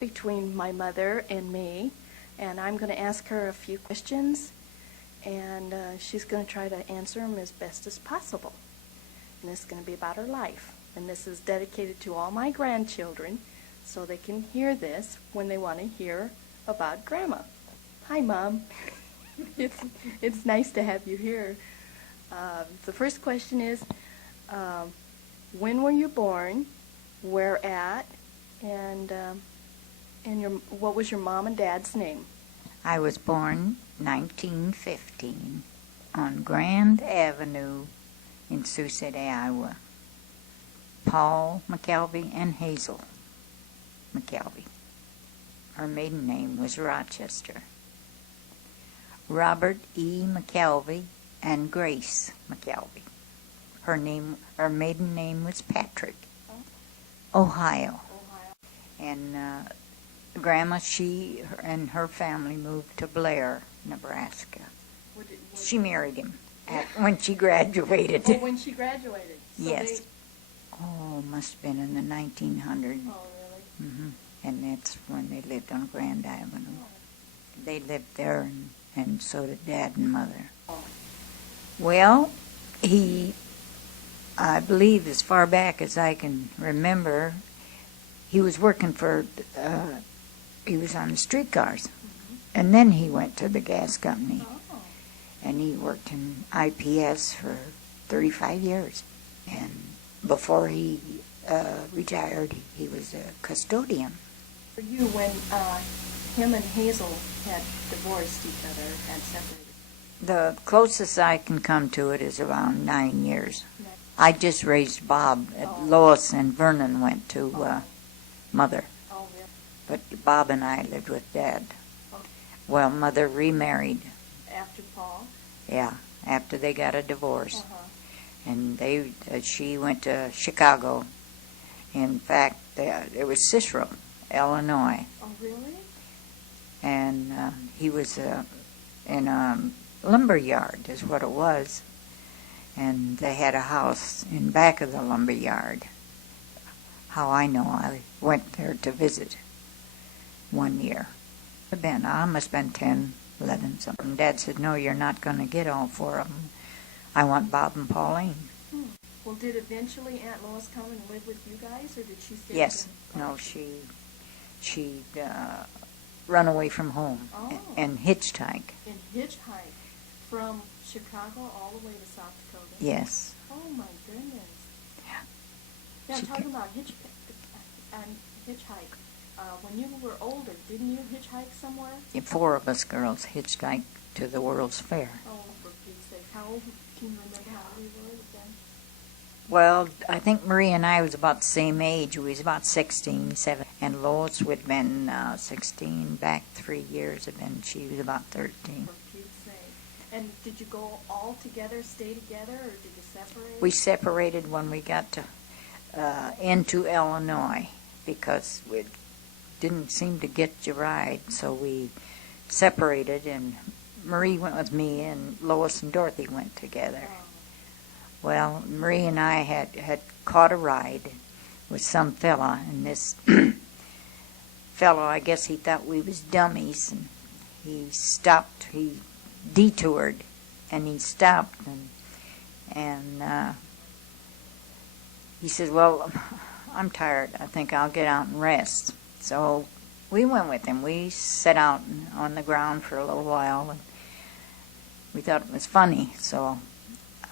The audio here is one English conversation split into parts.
between my mother and me, and I'm going to ask her a few questions, and she's going to try to answer them as best as possible. And this is going to be about her life, and this is dedicated to all my grandchildren, so they can hear this when they want to hear about Grandma. Hi, Mom. It's nice to have you here. The first question is, when were you born, where at, and what was your mom and dad's name? I was born 1915 on Grand Avenue in Sioux City, Iowa. Paul McKelvey and Hazel McKelvey. Her maiden name was Rochester. Robert E. McKelvey and Grace McKelvey. Her maiden name was Patrick. Ohio. And Grandma, she and her family moved to Blair, Nebraska. She married him when she graduated. Oh, when she graduated. So yes. Must have been in the 1900s. Oh, really? Mm-hmm. And that's when they lived on Grand Avenue. They lived there, and so did Dad and Mother. Oh. Well, I believe as far back as I can remember, he was working for, he was on the streetcars. Mm-hmm. And then he went to the gas company. Oh. And he worked in IPS for 35 years. And before he retired, he was a custodian. For you, when him and Hazel had divorced each other, had separated? The closest I can come to it is around 9 years. Right. I just raised Bob. Lois and Vernon went to Mother. Oh, really? But Bob and I lived with Dad. Okay. Well, Mother remarried. After Paul? Yeah, after they got a divorce. Uh-huh. And she went to Chicago. In fact, it was Cicero, Illinois. Oh, really? And he was in a lumber yard, is what it was. And they had a house in back of the lumber yard. How I know, I went there to visit one year. I must have been 10, 11, something. Dad said, no, you're not going to get all four of them. I want Bob and Pauline. Well, did eventually Aunt Lois come and live with you guys, or did she stay? Yes. with No, she'd run away from home and hitchhike. And hitchhike from Chicago all the way to South Dakota? Yes. Oh, my goodness. Yeah. Now, talking about hitchhike. When you were older, didn't you hitchhike somewhere? The four of us girls hitchhiked to the World's Fair. Oh, for Pete's sake. How old, can you remember how old we were then? Well, I think Marie and I was about the same age. We was about 16, 17. And Lois would have been 16 back 3 years, and then she was about 13. For Pete's sake. And did you go all together, stay together, or did you separate? We separated when we got to into Illinois because we didn't seem to get you right, so we separated, and Marie went with me, and Lois and Dorothy went together. Oh. Well, Marie and I had caught a ride with some fella, and this fellow, I guess he thought we was dummies, and he stopped, he detoured, and he stopped, and he said, well, I'm tired. I think I'll get out and rest. So we went with him. We sat out on the ground for a little while, and we thought it was funny. So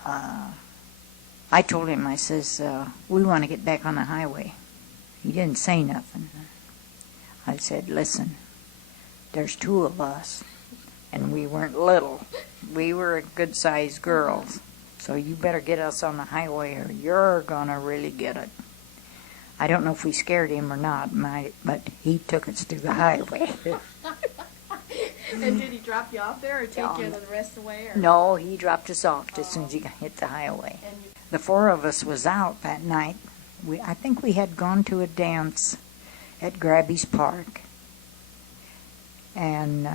I told him, I says, we want to get back on the highway. He didn't say nothing. I said, listen, there's two of us, and we weren't little. We were good-sized girls. So you better get us on the highway or you're going to really get it. I don't know if we scared him or not, but he took us to the highway. And did he drop you off there or take you the rest of the way? Or? No, he dropped us off as soon as he hit the highway. The four of us was out that night. I think we had gone to a dance at Grabby's Park. And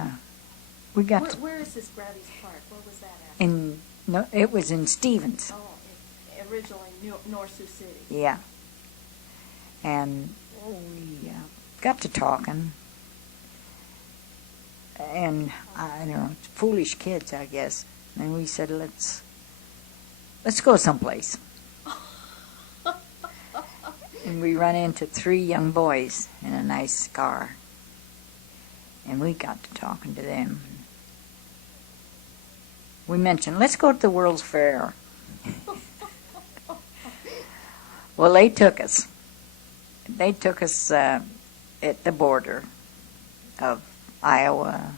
we got Where is this Grabby's Park? Where was that at? No, it was in Stevens. Oh, originally North Sioux City. Yeah. And we got to talking. And I don't know, foolish kids, I guess. And we said, let's go someplace. And we run into 3 young boys in a nice car. And we got to talking to them. We mentioned, let's go to the World's Fair. Well, they took us. They took us at the border of Iowa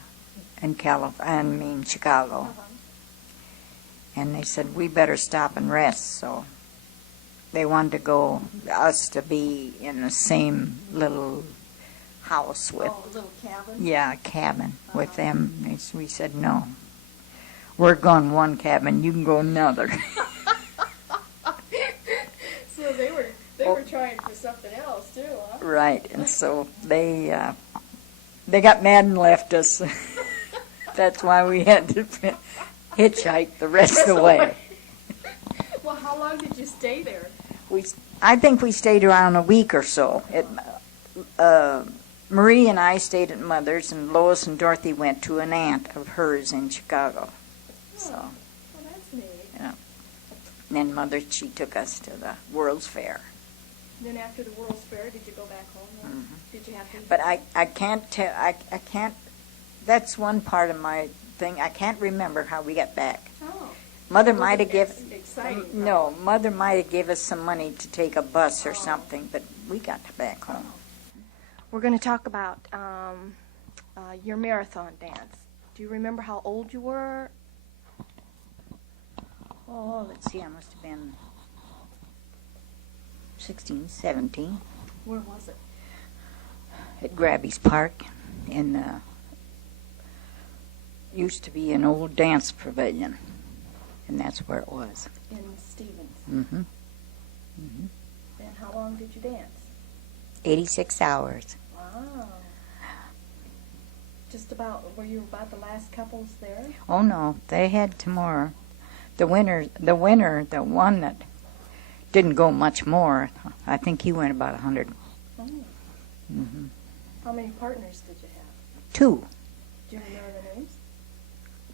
and Chicago. And they said, we better stop and rest. So they wanted us to be in the same little house with, a little cabin? yeah, a cabin with them. We said, no, we're going one cabin, you can go another. So they were trying for something else too, huh? Right, and so they got mad and left us. That's why we had to hitchhike the rest of the way. Well, how long did you stay there? I think we stayed around a week or so. Marie and I stayed at Mother's, and Lois and Dorothy went to an aunt of hers in Chicago. So, Well, that's neat. yeah. And then Mother, she took us to the World's Fair. Then after the World's Fair, did you go back home? Mhm. Did you have to? But I can't tell, I can't, that's one part of my thing. I can't remember how we got back. Oh. Mother Was might it have given, exciting? no, Mother might have given us some money to take a bus or Oh. something, but we got back home. We're going to talk about your marathon dance. Do you remember how old you were? Oh, let's see, I must have been 16, 17 Where was it? at Grabby's Park in, used to be an old dance pavilion, and that's where it was. In Stevens. Mm-hmm. And how long did you dance? 86 hours. Wow. Were you about the last couples there? Oh, no, they had tomorrow. The winner, the one that didn't go much more, I think he went about 100. Oh. Mm-hmm. How many partners did you have? 2. Do you remember the names?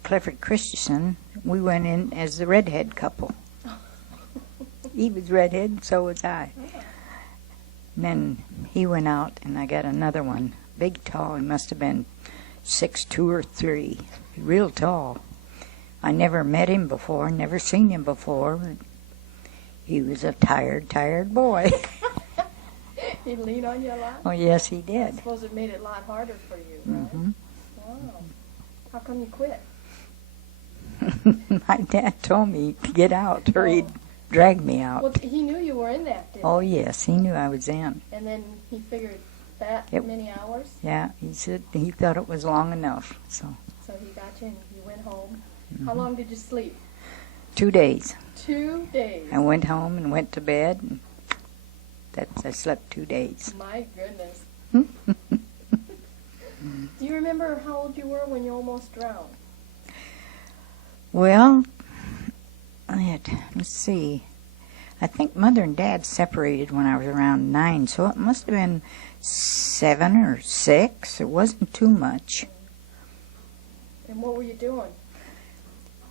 Clifford Christensen, we went in as the redhead couple. He was redhead, so was I. Oh. And then he went out, and I got another one. Big, tall. He must have been 6'2" or 3". Real tall. I never met him before, never seen him before. But he was a tired boy. He'd lean on you a lot? Oh, yes, he I did. suppose it made it a lot harder for you, right? Mm-hmm. Wow. How come you quit? My dad told me to get out, or he'd drag me out. Well, he knew you were in that, didn't Oh, yes, he knew I was in. he? And then he figured that Yep. many hours, Yeah, he said he thought it was long enough. So, so he got you and you went home. Mm-hmm. How long did you sleep? 2 days. 2 days. I went home and went to bed. And I slept 2 days. My goodness. Do you remember how old you were when you almost drowned? Well, let's see. I think Mother and Dad separated when I was around 9, so it must have been 7 or 6. It wasn't too much. And what were you doing?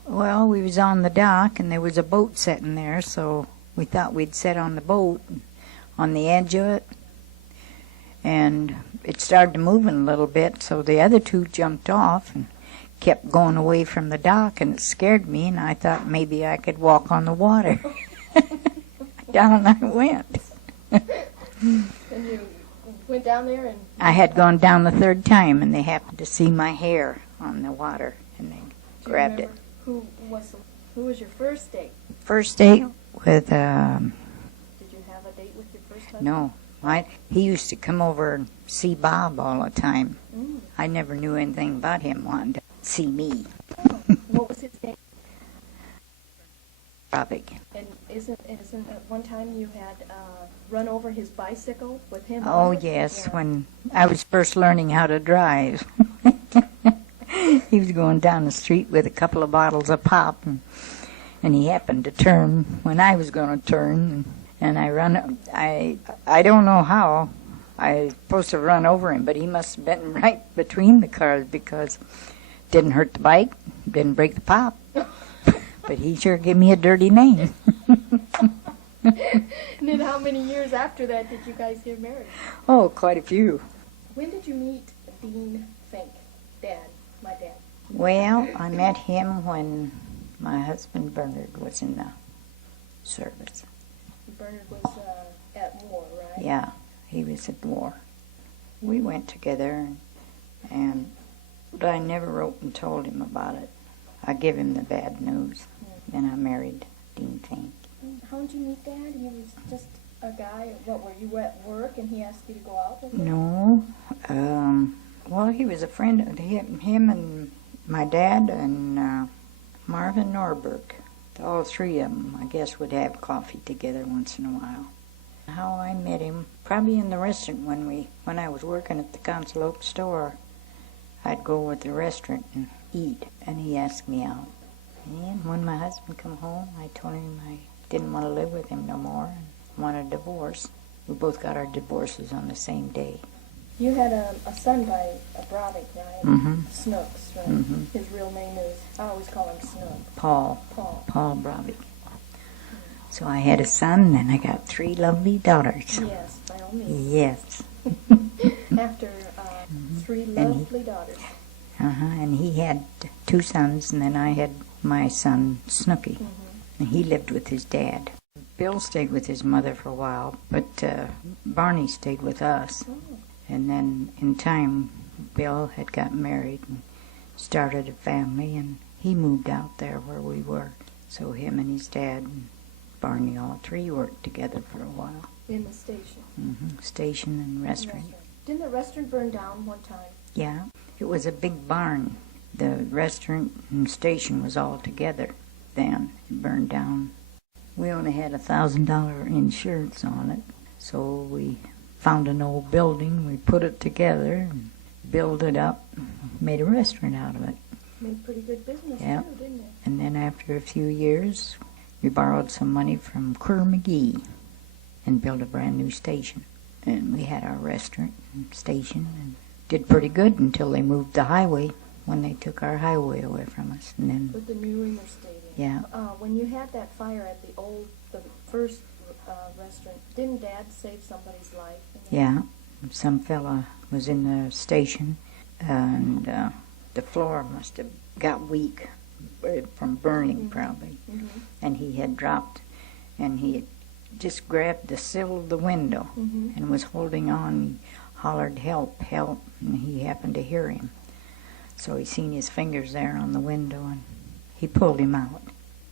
Well, we was on the dock, and there was a boat sitting there, so we thought we'd sit on the boat on the edge of it. And it started moving a little bit, so the other 2 jumped off and kept going away from the dock, and it scared me, and I thought maybe I could walk on the water. Down I went. And you went down there and... I had gone down the 3rd time, and they happened to see my hair on the water, and they Do you grabbed it. remember who was your first date? First date with, Did you have a date with your first husband? no, he used to come over and see Bob all the time. Mm. I never knew anything about him wanting to see me. Oh, what was his name? Robic. And isn't at one time you had run over his bicycle with him? Oh, on it? yes, Yeah. when I was first learning how to drive. He was going down the street with a couple of bottles of pop, and he happened to turn when I was going to turn, and I don't know how. I was supposed to run over him, but he must have been right between the cars because it didn't hurt the bike, didn't break the pop. But he sure gave me a dirty name. And then how many years after that did you guys get married? Oh, quite a few. When did you meet Dean Fink? Dad, my dad. Well, I met him when my husband Bernard was in the service. Bernard was at war, right? Yeah, he was at war. We went together, but I never wrote and told him about it. I give him the bad news. Then I married Dean Fink. How did you meet Dad? He was just a guy. What, were you at work and he asked you to go out with him? No. Well, he was a friend of him and my dad and Marvin Norberg. All three of them, I guess, would have coffee together once in a while. How I met him, probably in the restaurant when I was working at the Council Oak store. I'd go with the restaurant and eat, and he asked me out. And when my husband come home, I told him I didn't want to live with him no more and wanted a divorce. We both got our divorces on the same day. You had a son by a Bravik, right? Mm-hmm. Snooks, right? Mm-hmm. His real name is, I always call him Snook. Paul Bravik. So I had a son, and I got 3 lovely daughters. Yes, by all means. Yes. After 3 lovely daughters. And he had 2 sons, and then I had my son, Snooky. And he lived with his dad. Bill stayed with his mother for a while, but Barney stayed with us. And then in time, Bill had gotten married and started a family, and he moved out there where we were. So him and his dad and Barney, all 3 worked together for a while. In the station. Station and restaurant. Didn't the restaurant burn down one time? Yeah, it was a big barn. The restaurant and station was all together then. It burned down. We only had $1,000 insurance on it, so we found an old building. We put it together and built it up, made a restaurant out of it. Made pretty good business Yep. too, didn't it? And then after a few years, we borrowed some money from Kerr McGee and built a brand new station. And we had our restaurant and station and did pretty good until they moved the highway, when they took our highway away from us. And then, With the new Ringer Stadium. yeah, When you had that fire at the first restaurant, didn't Dad save somebody's life? yeah, some fella was in the station, and the floor must have got weak from burning probably. And he had dropped, and he had just grabbed the sill of the window and was holding on, hollered, "Help, help," and he happened to hear him. So he seen his fingers there on the window, and he pulled him out.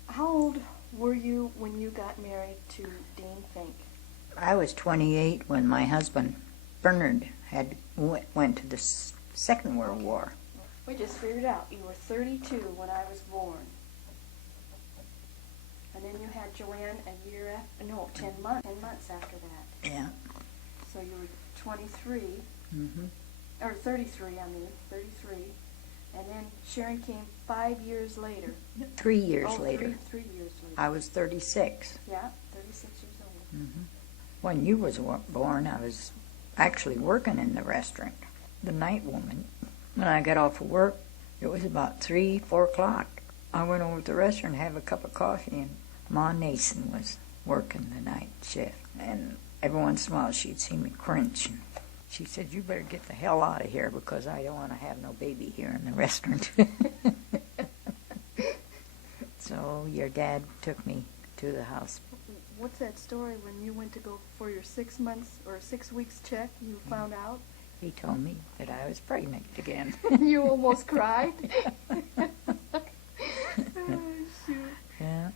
How old were you when you got married to Dean Fink? I was 28 when my husband, Bernard, went to the Second World War. We just figured out you were 32 when I was born. And then you had Joanne 10 months after that. Yeah. So you were 23, Mm-hmm. or 33, 33. And then Sharon came 5 years later. 3 years Oh, later. 3 years later. I was 36. Yeah, 36 years old. When you was born, I was actually working in the restaurant, the night woman. When I got off of work, it was about 3, 4 o'clock. I went over to the restaurant and have a cup of coffee, and Ma Nason was working the night shift. And every once in a while, she'd see me cringe. And she said, "You better get the hell out of here because I don't want to have no baby here in the restaurant." So your dad took me to the house. What's that story when you went to go for your 6 months or 6 weeks check? You found out? He told me that I was pregnant again. You almost cried? Oh, shoot. Yeah.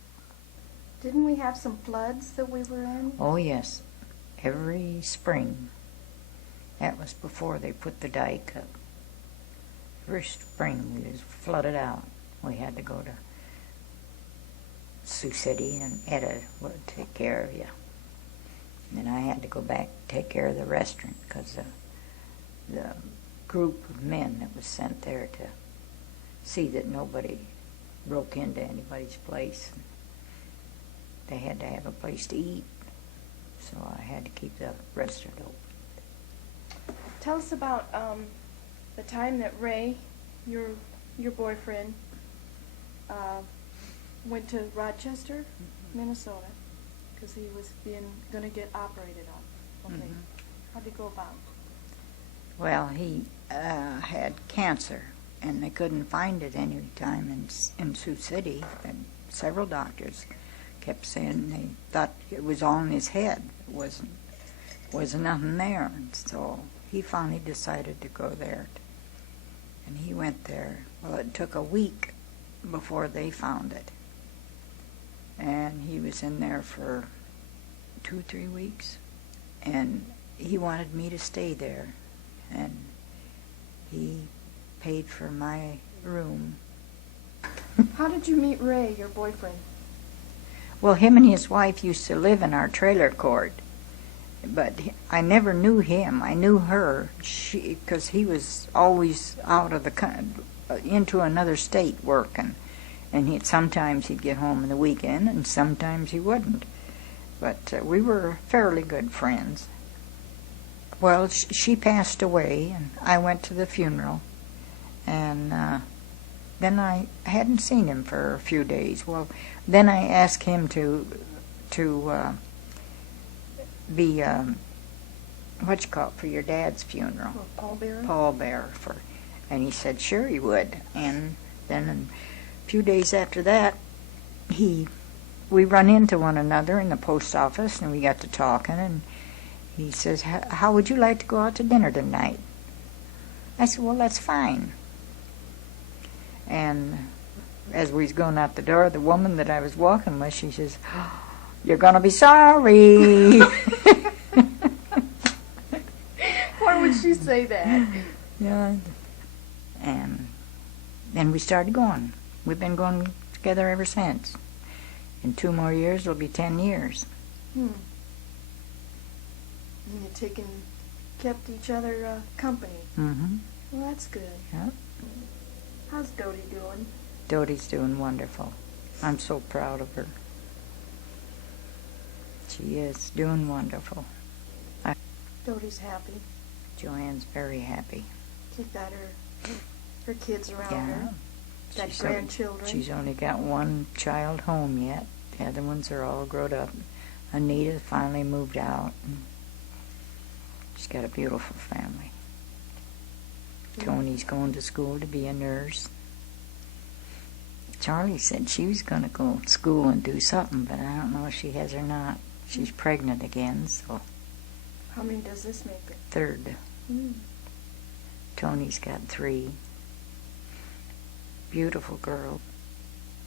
Didn't we have some floods that we were in? Oh, yes. Every spring. That was before they put the dike up. Every spring we was flooded out. We had to go to Sioux City, and Etta would take care of you. And then I had to go back and take care of the restaurant because the group of men that was sent there to see that nobody broke into anybody's place. They had to have a place to eat, so I had to keep the restaurant open. Tell us about the time that Ray, your boyfriend, went to Rochester, Minnesota, because he was going to get operated on. Okay. How did he go about it? Well, he had cancer, and they couldn't find it any time in Sioux City. And several doctors kept saying they thought it was all in his head. It wasn't nothing there. And so he finally decided to go there. And he went there. Well, it took a week before they found it. And he was in there for 2-3 weeks. And he wanted me to stay there. And he paid for my room. How did you meet Ray, your boyfriend? Well, him and his wife used to live in our trailer court. But I never knew him. I knew her, because he was always out of into another state working, and sometimes he'd get home in the weekend, and sometimes he wouldn't. But we were fairly good friends. Well, she passed away, and I went to the funeral, and then I hadn't seen him for a few days. Well, then I asked him to be for your dad's funeral. Pallbearer? Pallbearer and he said sure he would. And then a few days after that, we run into one another in the post office, and we got to talking, and he says, how would you like to go out to dinner tonight? I said, well, that's fine. And as we was going out the door, the woman that I was walking with, she says, you're going to be sorry. Why would she say that? Yeah. And then we started going. We've been going together ever since. In 2 more years, it'll be 10 years. And you kept each other company. Mm-hmm. Well, that's good. Yep. How's Dodie doing? Dodie's doing wonderful. I'm so proud of her. She is doing wonderful. Dodie's happy. Joanne's very happy. She got her kids around her. Got grandchildren. She's only got one child home yet. The other ones are all grown up. Anita finally moved out. And she's got a beautiful family. Tony's going to school to be a nurse. Charlie said she was going to go to school and do something, but I don't know if she has or not. She's pregnant again, so. How many does this make it? 3rd. Tony's got 3. Beautiful girl.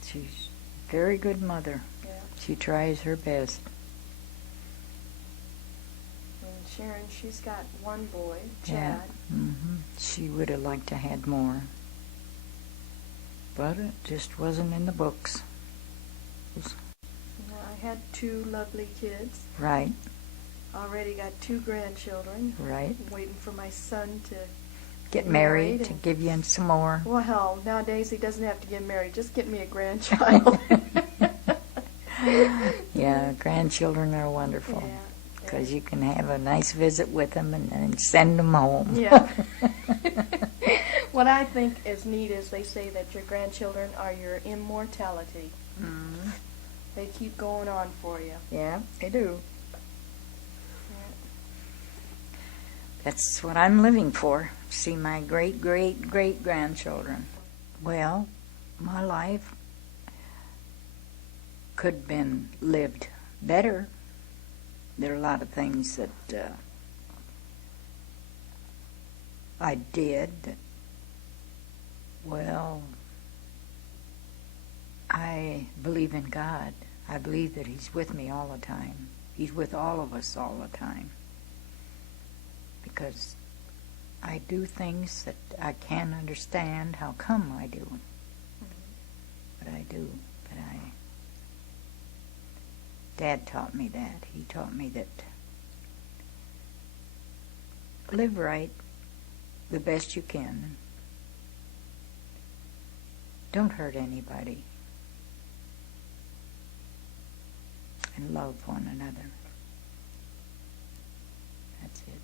She's a very good mother. Yeah. She tries her best. And Sharon, she's got one boy, Chad. Yeah. Mm-hmm. She would have liked to have had more. But it just wasn't in the books. I had 2 lovely kids. Right. Already got 2 grandchildren. Right. I'm waiting for my son to get married to give you some more. Well, hell, nowadays he doesn't have to get married. Just get me a grandchild. Yeah, grandchildren are wonderful. Yeah. Because you can have a nice visit with them and then send them home. Yeah. What I think is neat is they say that your grandchildren are your immortality. Mm-hmm. They keep going on for you. Yeah, they do. Yeah. That's what I'm living for. See my great-great-great-grandchildren. Well, my life could have been lived better. There are a lot of things that I did that, well, I believe in God. I believe that He's with me all the time. He's with all of us all the time. Because I do things that I can't understand how come I do. But I do. Dad taught me that. He taught me that live right the best you can. Don't hurt anybody. And love one another. That's it.